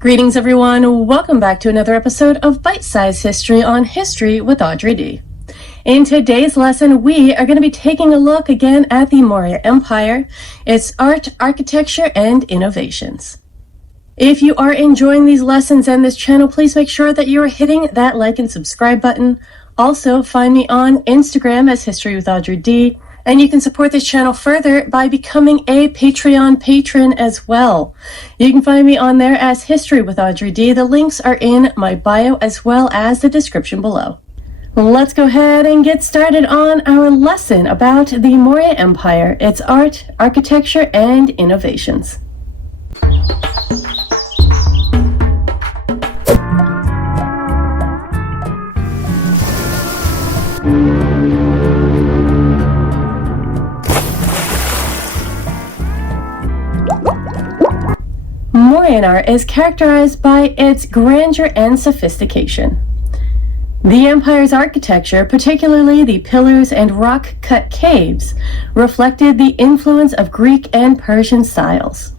Greetings, everyone. Welcome back to another episode of Bite Size History on History with Audrey D. In today's lesson, we are going to be taking a look again at the Maurya Empire, its art, architecture, and innovations. If you are enjoying these lessons and this channel, please make sure that you are hitting that like and subscribe button. Also, find me on Instagram as History with Audrey D. And you can support this channel further by becoming a Patreon patron as well. You can find me on there as History with Audrey D. The links are in my bio as well as the description below. Let's go ahead and get started on our lesson about the Maurya Empire, its art, architecture, and innovations. Mauryan art is characterized by its grandeur and sophistication. The empire's architecture, particularly the pillars and rock-cut caves, reflected the influence of Greek and Persian styles.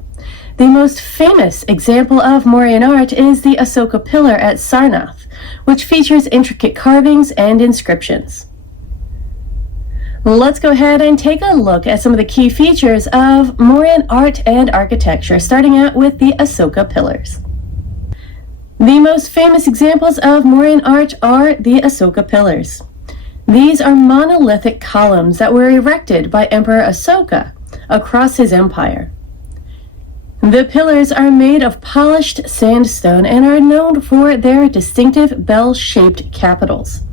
The most famous example of Mauryan art is the Asoka pillar at Sarnath, which features intricate carvings and inscriptions. Let's go ahead and take a look at some of the key features of Mauryan art and architecture, starting out with the Asoka pillars. The most famous examples of Mauryan art are the Asoka pillars. These are monolithic columns that were erected by Emperor Asoka across his empire. The pillars are made of polished sandstone and are known for their distinctive bell-shaped capitals,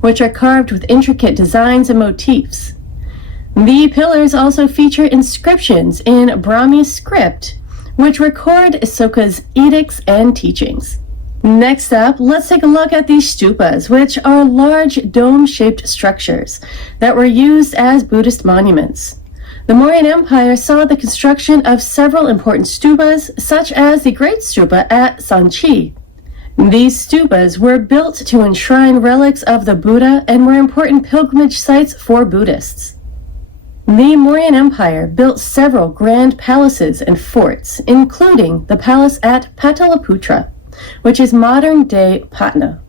which are carved with intricate designs and motifs. The pillars also feature inscriptions in Brahmi script, which record Asoka's edicts and teachings. Next up, let's take a look at the stupas, which are large dome-shaped structures that were used as Buddhist monuments. The Mauryan Empire saw the construction of several important stupas, such as the Great Stupa at Sanchi. These stupas were built to enshrine relics of the Buddha and were important pilgrimage sites for Buddhists. The Mauryan Empire built several grand palaces and forts, including the palace at Pataliputra, which is modern-day Patna,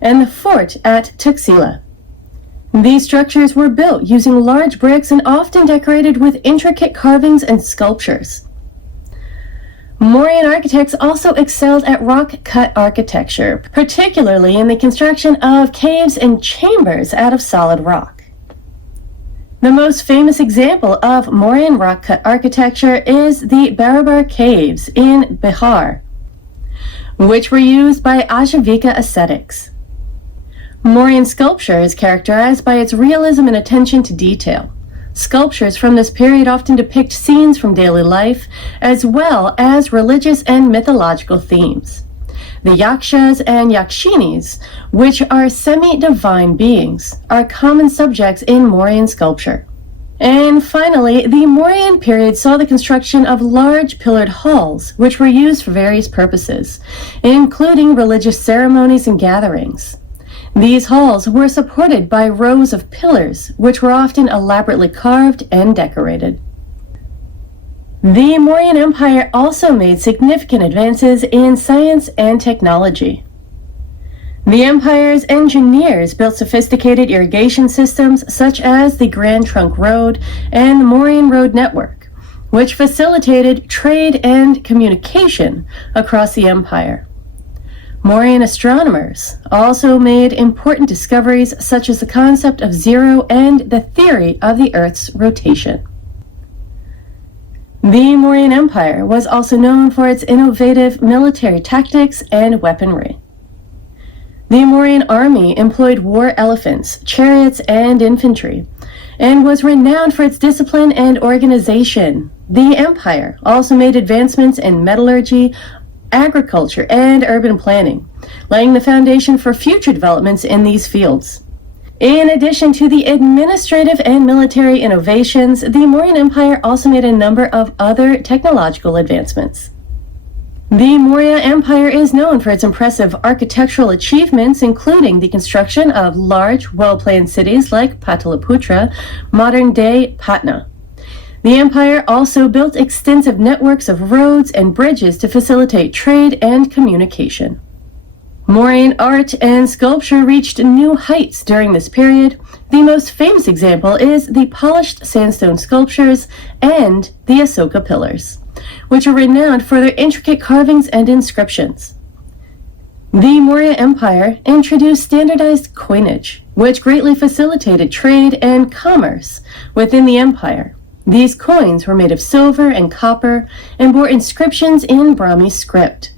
and the fort at Taxila. These structures were built using large bricks and often decorated with intricate carvings and sculptures. Mauryan architects also excelled at rock-cut architecture, particularly in the construction of caves and chambers out of solid rock. The most famous example of Mauryan rock-cut architecture is the Barabar caves in Bihar, which were used by Ajivika ascetics. Mauryan sculpture is characterized by its realism and attention to detail. Sculptures from this period often depict scenes from daily life, as well as religious and mythological themes. The yakshas and yakshinis, which are semi-divine beings, are common subjects in Mauryan sculpture. And finally, the Mauryan period saw the construction of large pillared halls, which were used for various purposes, including religious ceremonies and gatherings. These halls were supported by rows of pillars, which were often elaborately carved and decorated. The Mauryan Empire also made significant advances in science and technology. The empire's engineers built sophisticated irrigation systems such as the Grand Trunk Road and the Mauryan Road Network, which facilitated trade and communication across the empire. Mauryan astronomers also made important discoveries such as the concept of zero and the theory of the Earth's rotation. The Mauryan Empire was also known for its innovative military tactics and weaponry. The Mauryan army employed war elephants, chariots, and infantry, and was renowned for its discipline and organization. The empire also made advancements in metallurgy, agriculture, and urban planning, laying the foundation for future developments in these fields. In addition to the administrative and military innovations, the Mauryan Empire also made a number of other technological advancements. The Maurya Empire is known for its impressive architectural achievements, including the construction of large, well-planned cities like Pataliputra, modern-day Patna. The empire also built extensive networks of roads and bridges to facilitate trade and communication. Mauryan art and sculpture reached new heights during this period. The most famous example is the polished sandstone sculptures and the Asoka pillars, which are renowned for their intricate carvings and inscriptions. The Maurya Empire introduced standardized coinage, which greatly facilitated trade and commerce within the empire. These coins were made of silver and copper and bore inscriptions in Brahmi script.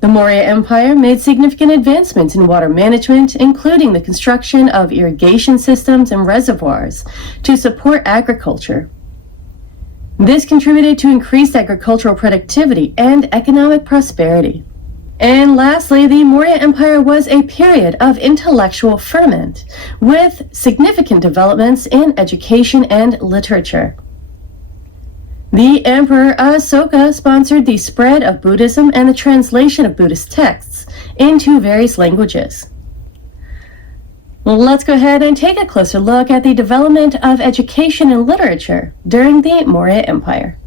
The Maurya Empire made significant advancements in water management, including the construction of irrigation systems and reservoirs to support agriculture. This contributed to increased agricultural productivity and economic prosperity. And lastly, the Maurya Empire was a period of intellectual ferment, with significant developments in education and literature. The Emperor Asoka sponsored the spread of Buddhism and the translation of Buddhist texts into various languages. Let's go ahead and take a closer look at the development of education and literature during the Maurya Empire.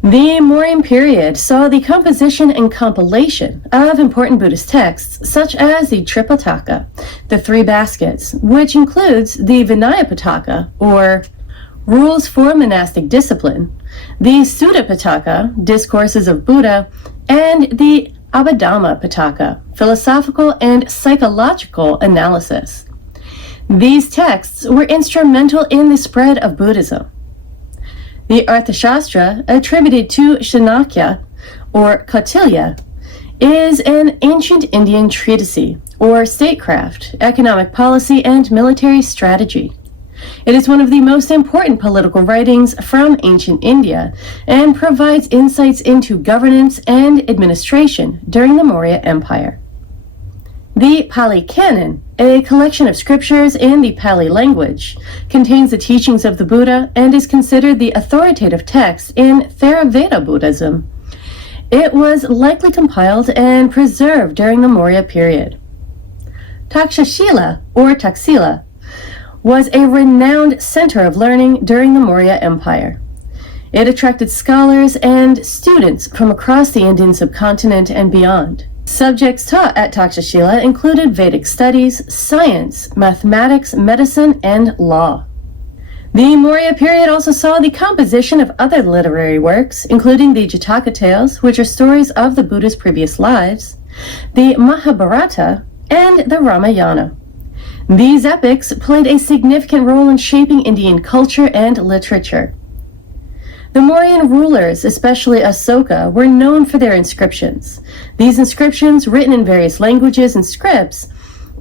The Mauryan period saw the composition and compilation of important Buddhist texts such as the Tripitaka, the Three Baskets, which includes the Vinaya Pitaka, or Rules for Monastic Discipline, the Sutta Pitaka, Discourses of Buddha, and the Abhidhamma Pitaka, Philosophical and Psychological Analysis. These texts were instrumental in the spread of Buddhism. The Arthashastra, attributed to Chanakya or Kautilya, is an ancient Indian treatise, or statecraft, economic policy, and military strategy. It is one of the most important political writings from ancient India and provides insights into governance and administration during the Maurya Empire. The Pali Canon, a collection of scriptures in the Pali language, contains the teachings of the Buddha and is considered the authoritative text in Theravada Buddhism. It was likely compiled and preserved during the Maurya period. Takshashila, or Taxila, was a renowned center of learning during the Maurya Empire. It attracted scholars and students from across the Indian subcontinent and beyond. Subjects taught at Takshashila included Vedic studies, science, mathematics, medicine, and law. The Maurya period also saw the composition of other literary works, including the Jataka tales, which are stories of the Buddha's previous lives, the Mahabharata, and the Ramayana. These epics played a significant role in shaping Indian culture and literature. The Mauryan rulers, especially Asoka, were known for their inscriptions. These inscriptions, written in various languages and scripts,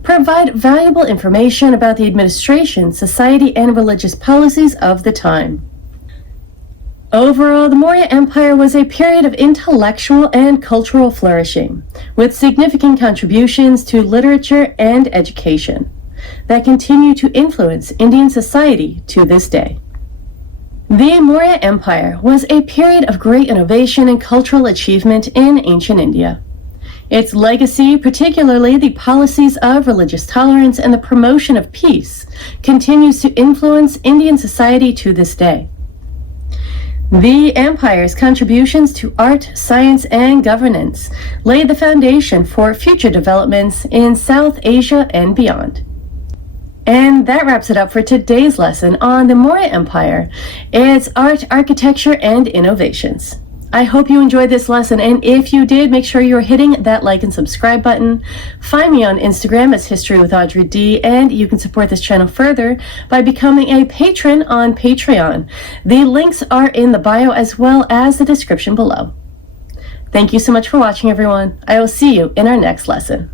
provide valuable information about the administration, society, and religious policies of the time. Overall, the Maurya Empire was a period of intellectual and cultural flourishing, with significant contributions to literature and education that continue to influence Indian society to this day. The Maurya Empire was a period of great innovation and cultural achievement in ancient India. Its legacy, particularly the policies of religious tolerance and the promotion of peace, continues to influence Indian society to this day. The empire's contributions to art, science, and governance laid the foundation for future developments in South Asia and beyond. And that wraps it up for today's lesson on the Maurya Empire, its art, architecture, and innovations. I hope you enjoyed this lesson, and if you did, make sure you're hitting that like and subscribe button. Find me on Instagram as History with Audrey D, and you can support this channel further by becoming a patron on Patreon. The links are in the bio as well as the description below. Thank you so much for watching, everyone. I will see you in our next lesson.